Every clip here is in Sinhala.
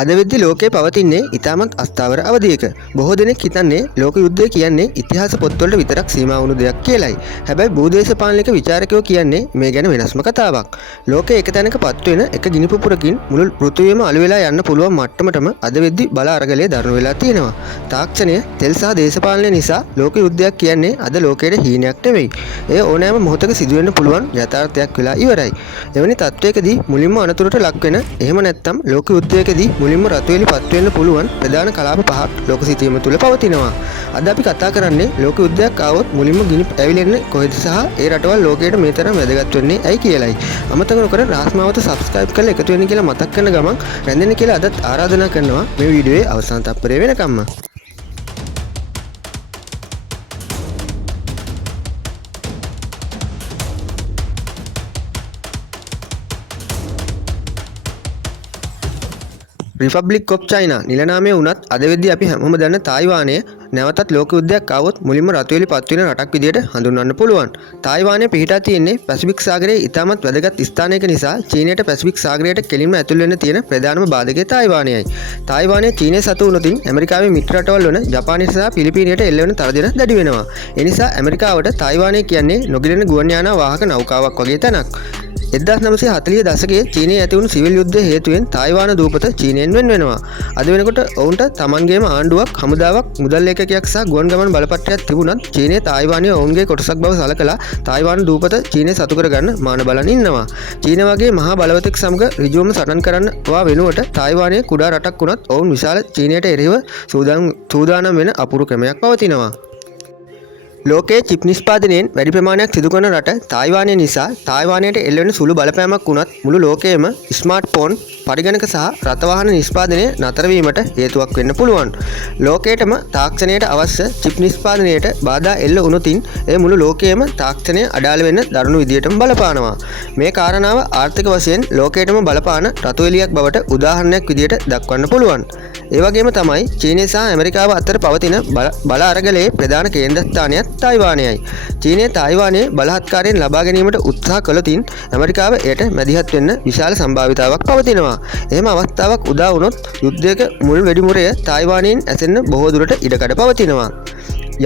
අද වෙද්දි ලෝකයේ පවතින්නේ ඉතාමත් අස්ථාවර අවධියක. බොහෝ දෙනෙක් හිතන්නේ ලෝක යුද්ධය කියන්නේ ඉතිහාස පොත්වලට විතරක් සීමා වුණු දෙයක් කියලායි. හැබැයි භූදේශපාලනික විචාරකයෝ කියන්නේ මේ ගැන වෙනස්ම කතාවක්. ලෝකයේ එක තැනක පත්වෙන එක ගිනි පුපුරකින් මුළු පෘථිවියම අළු වෙලා යන්න පුළුවන් මට්ටමටම අද වෙද්දි බල අරගලය දරණු වෙලා තියෙනවා. තාක්ෂණය, තෙල් සහ දේශපාලනය නිසා ලෝක යුද්ධයක් කියන්නේ අද ලෝකයේ හීනයක් නෙවෙයි. එය ඕනෑම මොහොතක සිදුවෙන්න පුළුවන් යථාර්ථයක් වෙලා ඉවරයි. එවැනි තත්වයකදී මුලින්ම අනතුරට ලක් වෙන, එහෙම නැත්නම් ලෝක යුද්ධයකදී මුලින්ම රතුවෙලි පත්වෙන්න පුළුවන් ප්‍රධාන කලාප පහක් ලෝක සිතියම තුළ පවතිනවා. අද අපි කතා කරන්නේ ලෝක යුද්ධයක් ආවොත් මුලින්ම ගිනි ඇවිලෙන්නේ කොහෙද සහ ඒ රටවල් ලෝකයට මේ තරම් වැදගත් වෙන්නේ ඇයි කියලායි. අමතක නොකර රාස්මාවත සබ්ස්ක්‍රයිබ් කරලා එකතු වෙන්න කියලා මතක් කරන ගමන් රැඳෙන්න කියලා අදත් ආරාධනා කරනවා මේ වීඩියෝයේ අවසාන තත්පරය වෙනකම්ම. රිපබ්ලික් ඔෆ් චයිනා නිලනාමය වුණත් අද වෙද්දී අපි හැමෝම දන්න තායිවානය නැවතත් ලෝක යුද්ධයක් ආවොත් මුලින්ම රතුවෙලි පත්වෙන රටක් විදියට හඳුන්වන්න පුළුවන්. තායිවානය පිහිටා තියෙන්නේ පැසිෆික් සාගරයේ ඉතාමත් වැදගත් ස්ථානයක නිසා චීනයට පැසිෆික් සාගරයට කෙලින්ම ඇතුල් වෙන්න තියෙන ප්‍රධානම බාධකය තායිවානයයි. තායිවානය චීනය සතු වුණොතින් ඇමරිකාවේ මිත්‍ර රටවල් වන ජපානය සහ පිලිපීනයට එල්ල වෙන තර්ජන දැඩි වෙනවා. ඒ නිසා ඇමරිකාවට තායිවානය කියන්නේ නොගිලෙන ගුවන් යානා වාහක නෞකාවක් වගේ තැනක්. 1940 දශකයේ චීනයේ ඇති වුණු සිවිල් යුද්ධය හේතුවෙන් තායිවාන දූපත චීනයෙන් වෙන් වෙනවා. අද වෙනකොට ඔවුන්ට තමන්ගේම ආණ්ඩුවක්, හමුදාවක්, මුදල් ඒකකයක් සහ ගුවන් ගමන් බලපත්‍රයක් තිබුණත් චීනය තායිවානය ඔවුන්ගේ කොටසක් බව සලකලා තායිවාන දූපත චීනය සතු කරගන්න මාන බලන් ඉන්නවා. චීන වගේ මහා බලවතෙක් සමග ඍජුවම සටන් කරනවා වෙනුවට තායිවානය කුඩා රටක් වුණත් ඔවුන් විශාල චීනයට එරෙහිව සූදානම් වෙන අපූර්ව ක්‍රමයක් පවතිනවා. ලෝකයේ චිප් නිෂ්පාදනයෙන් වැඩි ප්‍රමාණයක් සිදු කරන රට තායිවානය නිසා තායිවානයට එල්ල වෙන සුළු බලපෑමක් වුණත් මුළු ලෝකයේම ස්මාර්ට්ෆෝන්, පරිගණක සහ රථවාහන නිෂ්පාදනය නතර වීමට හේතුවක් වෙන්න පුළුවන්. ලෝකයටම තාක්ෂණයට අවශ්‍ය චිප් නිෂ්පාදනයට බාධා එල්ල වුණොතින් ඒ මුළු ලෝකයේම තාක්ෂණය අඩාල වෙන්න දරුණු විදියටම බලපානවා. මේ කාරණාව ආර්ථික වශයෙන් ලෝකයටම බලපාන රතුවෙලියක් බවට උදාහරණයක් විදියට දක්වන්න පුළුවන්. ඒ වගේම තමයි චීනය සහ ඇමරිකාව අතර පවතින බල අරගලයේ ප්‍රධාන කේන්ද්‍රස්ථානයත් තායිවානයයි. චීනය තායිවානයේ බලහත්කාරයෙන් ලබා ගැනීමට උත්සාහ කළොතින් ඇමරිකාව එයට මැදිහත් වෙන්න විශාල සම්භාවිතාවක් පවතිනවා. එහෙම අවස්ථාවක් උදා වුණොත් යුද්ධයක මුල් වෙඩිමුරය තායිවානයෙන් ඇසෙන්න බොහෝ දුරට ඉඩකඩ පවතිනවා.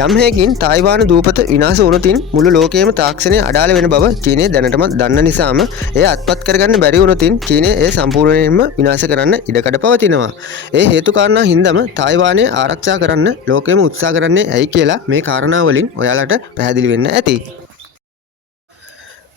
යම් හේකින් තායිවාන දූපත විනාශ වුණොතින් මුළු ලෝකයේම තාක්ෂණය අඩාල වෙන බව චීනය දැනටම දන්න නිසාම එය අත්පත් කරගන්න බැරි වුණොතින් චීනය එය සම්පූර්ණයෙන්ම විනාශ කරන්න ඉඩකඩ පවතිනවා. ඒ හේතු කාරණා හින්දාම තායිවානය ආරක්ෂා කරන්න ලෝකයේම උත්සාහ කරන්නේ ඇයි කියලා මේ කාරණා වලින් ඔයාලට පැහැදිලි වෙන්න ඇති.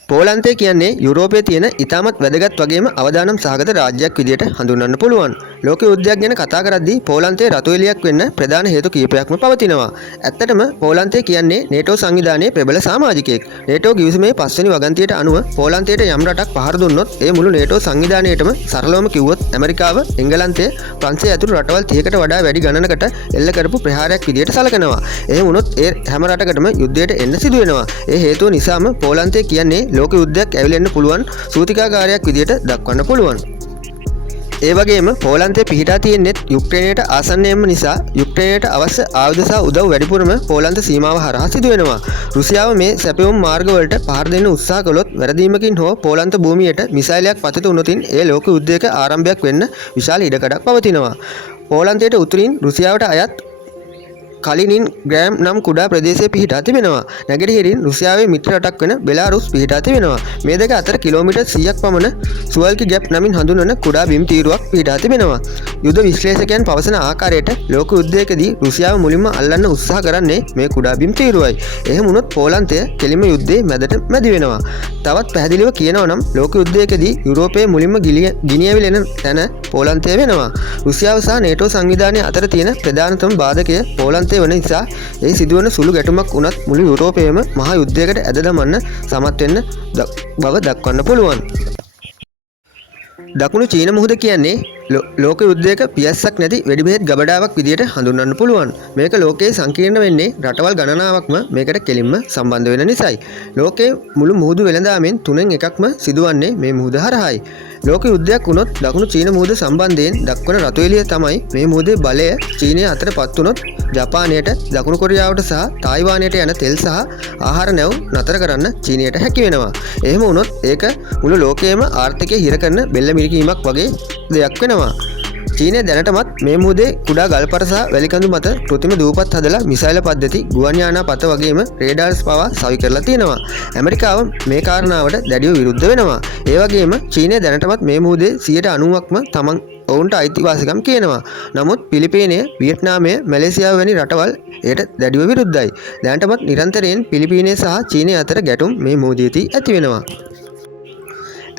පෝලන්තය කියන්නේ යුරෝපයේ තියෙන ඉතාමත් වැදගත් වගේම අවදානම් සහගත රාජ්‍යයක් විදියට හඳුන්වන්න පුළුවන්. ලෝක යුද්ධයක් ගැන කතා කරද්දී පෝලන්තයේ රතුවෙලියක් වෙන්න ප්‍රධාන හේතු කිහිපයක්ම පවතිනවා. ඇත්තටම පෝලන්තය කියන්නේ නේටෝ සංවිධානයේ ප්‍රබල සමාජිකයෙක්. නේටෝ ගිවිසුමේ 5 වෙනි වගන්තියට අනුව පෝලන්තයට යම් රටක් පහර දුන්නොත් ඒ මුළු නේටෝ සංවිධානයේටම සරලවම කිව්වොත් ඇමරිකාව, එංගලන්තය, ප්‍රංශය ඇතුළු රටවල් 30කට වඩා වැඩි ගණනකට එල්ල කරපු ප්‍රහාරයක් විදියට සලකනවා. එහෙම වුණොත් ඒ හැම රටකටම යුද්ධයට එන්න සිදු වෙනවා. ඒ හේතුව නිසාම පෝලන්තය කියන්නේ ලෝක යුද්ධයක් ඇවිලෙන්න පුළුවන් සූතිකාගාරයක් විදියට දක්වන්න පුළුවන්. ඒ වගේම පෝලන්තය පිහිටා තියෙන්නේ යුක්‍රේනයට ආසන්නයෙන්ම නිසා යුක්‍රේනයට අවශ්‍ය ආයුධ සහ උදව් වැඩිපුරම පෝලන්ත සීමාව හරහා සිදු වෙනවා. රුසියාව මේ සැපයුම් මාර්ගවලට පහර දෙන්න උත්සාහ කළොත් වැරදීමකින් හෝ පෝලන්ත භූමියට මිසයිලයක් පතිත වුණොතින් ඒ ලෝක යුද්ධයක ආරම්භයක් වෙන්න විශාල ඉඩකඩක් පවතිනවා. පෝලන්තයට උතුරින් රුසියාවට අයත් කලිනින් ග්‍රෑම් නම් කුඩා ප්‍රදේශයේ පිහිටා තිබෙනවා. නැගෙනහිරින් රුසියාවේ මිත්‍ර රටක් වෙන බෙලාරුස් පිහිටා තිබෙනවා. මේ දෙක අතර කිලෝමීටර් 100ක් පමණ සුවල්කි ගැප් නමින් හඳුන්වන කුඩා බිම් තීරුවක් පිහිටා තිබෙනවා. යුද විශ්ලේෂකයන් පවසන ආකාරයට ලෝක යුද්ධයකදී රුසියාව මුලින්ම අල්ලන්න උත්සාහ කරන්නේ මේ කුඩා බිම් තීරුවයි. එහෙම වුණොත් පෝලන්තය කෙලින්ම යුද්ධයේ මැදට මැදි වෙනවා. තවත් පැහැදිලිව කියනවා නම් ලෝක යුද්ධයකදී යුරෝපයේ මුලින්ම ගිනි ඇවිලෙන තැන පෝලන්තය වෙනවා. රුසියාව සහ නේටෝ සංවිධානය අතර තියෙන ප්‍රධානතම බාධකය පෝලන්තය වන නිසා ඒ සිදුවන සුළු ගැටුමක් වුණත් මුළු යුරෝපයේම මහා යුද්ධයකට ඇද දමන්න සමත් වෙන්න බව දක්වන්න පුළුවන්. දකුණු චීන මුහුද කියන්නේ ලෝක යුද්ධයක පියස්සක් නැති වෙඩි බෙහෙත් ගබඩාවක් විදියට හඳුන්වන්න පුළුවන්. මේක ලෝකයේ සංකීර්ණ වෙන්නේ රටවල් ගණනාවක්ම මේකට කෙලින්ම සම්බන්ධ වෙන නිසායි. ලෝකයේ මුළු මුහුදු වෙළඳාමෙන් 3න් එකක්ම සිදුවන්නේ මේ මුහුද හරහායි. ලෝක යුද්ධයක් වුණොත් දකුණු චීන මුහුද සම්බන්ධයෙන් දක්වන රතුවෙලිය තමයි මේ මුහුදේ බලය චීනය අතරපත් වුණොත් ජපානයට, දකුණු කොරියාවට සහ තායිවානයට යන තෙල් සහ ආහාර නැව් නතර කරන්න චීනයට හැකි වෙනවා. එහෙම වුණොත් ඒක මුළු ලෝකයේම ආර්ථිකය හිර කරන බෙල්ල මිරිකීමක් වගේ දෙයක් වෙනවා. චීනය දැනටමත් මේ මුහුදේ කුඩා ගල්පර සහ වැලිකඳු මත කෘත්‍රිම දූපත් හදලා මිසයිල පද්ධති ගුවන් යානා පත වගේම රේඩාර්ස් පවා සවි කරලා තියෙනවා. ඇමරිකාව මේ කාරණාවට දැඩිව විරුද්ධ වෙනවා. ඒ වගේම චීනය දැනටමත් මේ මුහුදේ 90%ක්ම තමන් ඔවුන්ට අයිතිවාසිකම් කියනවා. නමුත් පිලිපීනය, වියට්නාමය, මැලේසියාව වැනි රටවල් එයට දැඩිව විරුද්ධයි. දැනටමත් නිරන්තරයෙන් පිලිපීනය සහ චීනය අතර ගැටුම් මේ මුහුදේදී ඇති වෙනවා.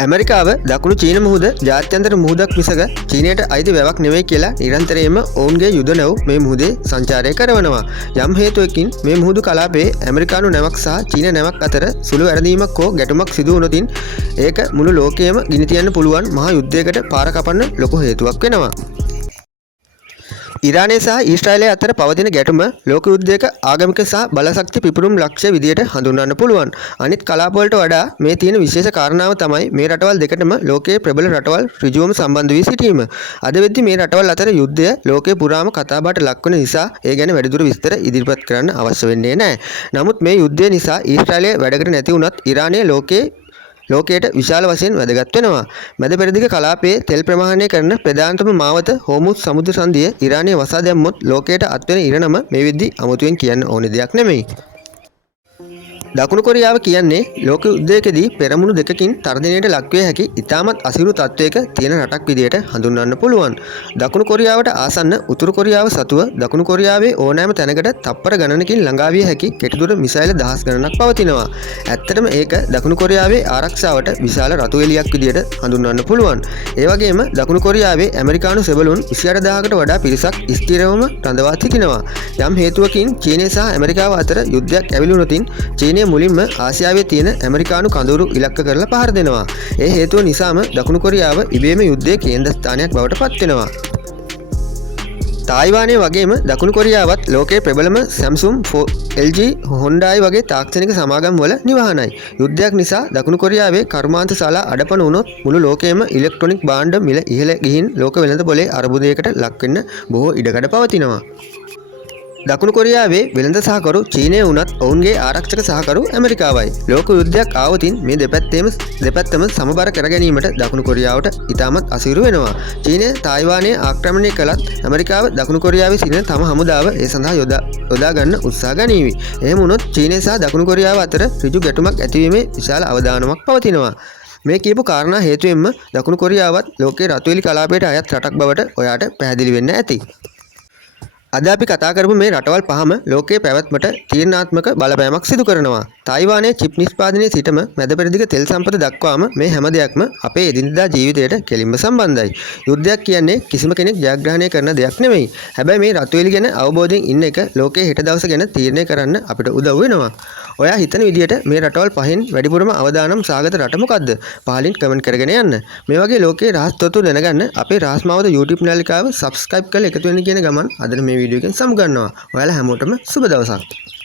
ඇමරිකාව දකුණු චීන මුහුද ජාත්‍යන්තර මුහුදක් මිසක චීනයට අයිති වැවක් නෙවෙයි කියලා නිරන්තරයෙන්ම ඔවුන්ගේ යුද නැව් මේ මුහුදේ සංචාරය කරනවා. යම් හේතුවකින් මේ මුහුදු කලාපයේ ඇමරිකානු නැවක් සහ චීන නැවක් අතර සුළු වැරදීමක් හෝ ගැටුමක් සිදු වුණොතින් ඒක මුළු ලෝකයේම ගිනි තියන්න පුළුවන් මහා යුද්ධයකට පාර කපන්න ලොකු හේතුවක් වෙනවා. ඉරානය සහ ඊශ්‍රායලය අතර පවතින ගැටුම ලෝක යුද්ධයක ආගමික සහ බලශක්ති පිපුරුම් ලක්ෂ්‍ය විදියට හඳුන්වන්න පුළුවන්. අනිත් කලාපවලට වඩා මේ තියෙන විශේෂ කාරණාව තමයි මේ රටවල් දෙකටම ලෝකයේ ප්‍රබල රටවල් ඍජුවම සම්බන්ධ වී සිටීම. අද වෙද්දී මේ රටවල් අතර යුද්ධය ලෝකේ පුරාම කතාබහට ලක්වන නිසා ඒ ගැන වැඩිදුර විස්තර ඉදිරිපත් කරන්න අවශ්‍ය වෙන්නේ නැහැ. නමුත් මේ යුද්ධය නිසා ඊශ්‍රායලය වැඩකට නැති වුණත් ඉරානය ලෝකයට විශාල වශයෙන් වැදගත් වෙනවා. මැද පෙරදිග කලාපයේ තෙල් ප්‍රවාහනය කරන ප්‍රධානතම මාවත හෝමුස් සමුද්‍ර සන්ධිය ඉරානය වසා දැම්මොත් ලෝකයට අත්වෙන ඉරණම මේ වෙද්දී අමුතුවෙන් කියන්න ඕන දෙයක් නෙමෙයි. දකුණු කොරියාව කියන්නේ ලෝක යුද්ධයකදී පෙරමුණු දෙකකින් තර්ජනයට ලක්විය හැකි ඉතාමත් අසිරු තත්වයක තියෙන රටක් විදියට හඳුන්වන්න පුළුවන්. දකුණු කොරියාවට ආසන්න උතුරු කොරියාව සතුව දකුණු කොරියාවේ ඕනෑම තැනකට තප්පර ගණනකින් ළඟා විය හැකි කෙටිදුර මිසයිල් දහස් ගණනක් පවතිනවා. ඇත්තටම ඒක දකුණු කොරියාවේ ආරක්ෂාවට විශාල රතු එළියක් විදියට හඳුන්වන්න පුළුවන්. ඒ වගේම දකුණු කොරියාවේ ඇමරිකානු සෙබළුන් 28000කට වඩා පිරිසක් ස්ථිරවම රඳවා සිටිනවා. යම් හේතුවකින් චීනය සහ ඇමරිකාව අතර යුද්ධයක් ඇවිලුනොතින් චීනය මුලින්ම ආසියාවේ තියෙන ඇමරිකානු කඳවුරු ඉලක්ක කරලා පහර දෙනවා. ඒ හේතුව නිසාම දකුණු කොරියාව ඉබේම යුද්ධයේ කේන්ද්‍රස්ථානයක් බවට පත් වෙනවා. තායිවානය වගේම දකුණු කොරියාවත් ලෝකයේ ප්‍රබලම Samsung, LG, Hyundai වගේ තාක්ෂණික සමාගම් වල නිවහනයි. යුද්ධයක් නිසා දකුණු කොරියාවේ කර්මාන්ත ශාලා අඩපණ වුණොත් මුළු ලෝකයේම ඉලෙක්ට්‍රොනික භාණ්ඩ මිල ඉහළ ගිහින් ලෝක වෙළඳ පොලේ අර්බුදයකට ලක් වෙන්න බොහෝ ඉඩකඩ පවතිනවා. දකුණු කොරියාවේ වෙළඳ සහකරු චීනය වුණත් ඔවුන්ගේ ආරක්ෂක සහකරු ඇමරිකාවයි. ලෝක යුද්ධයක් ආවොතින් මේ දෙපැත්තම සමබර කර ගැනීමට දකුණු කොරියාවට ඉතාමත් අසීරු වෙනවා. චීනය තායිවානය ආක්‍රමණය කළත් ඇමරිකාව දකුණු කොරියාවේ සිටින තම හමුදාව ඒ සඳහා යොදා ගන්න උත්සාහ ගනීවි. එහෙම වුණොත් චීනය සහ දකුණු කොරියාව අතර ඍජු ගැටුමක් ඇතිවීමේ විශාල අවදානමක් පවතිනවා. මේ කියපු කාරණා හේතුවෙන්ම දකුණු කොරියාවත් ලෝකයේ රතු එළි කලාපයට අයත් රටක් බවට ඔයාට පැහැදිලි වෙන්න ඇති. අද අපි කතා කරපු මේ රටවල් පහම ලෝකයේ පැවැත්මට තීරණාත්මක බලපෑමක් සිදු කරනවා. තායිවානයේ චිප් නිෂ්පාදනයේ සිටම මැද පෙරදිග තෙල් සම්පත දක්වාම මේ හැම දෙයක්ම අපේ එදිනදා ජීවිතයට කෙලින්ම සම්බන්ධයි. යුද්ධයක් කියන්නේ කිසිම කෙනෙක් ජයග්‍රහණය කරන දෙයක් නෙමෙයි. හැබැයි මේ රතු එළි ගැන අවබෝධයෙන් ඉන්න එක ලෝකයේ හෙට දවස ගැන තීරණය කරන්න අපිට උදව් වෙනවා. ඔයා හිතන විදිහට මේ රටවල් පහෙන් වැඩිපුරම අවදානම් සාගත රට මොකද්ද? පහලින් කමෙන්ට් කරගෙන යන්න. මේ වගේ ලෝකයේ රහස් තොරතුරු දැනගන්න අපේ රහස් මාවත YouTube නාලිකාව subscribe කරලා එකතු වෙන්න කියන ගමන් අද මේ වීඩියෝ එකෙන් සමුගන්නවා. ඔයාලා හැමෝටම සුබ දවසක්.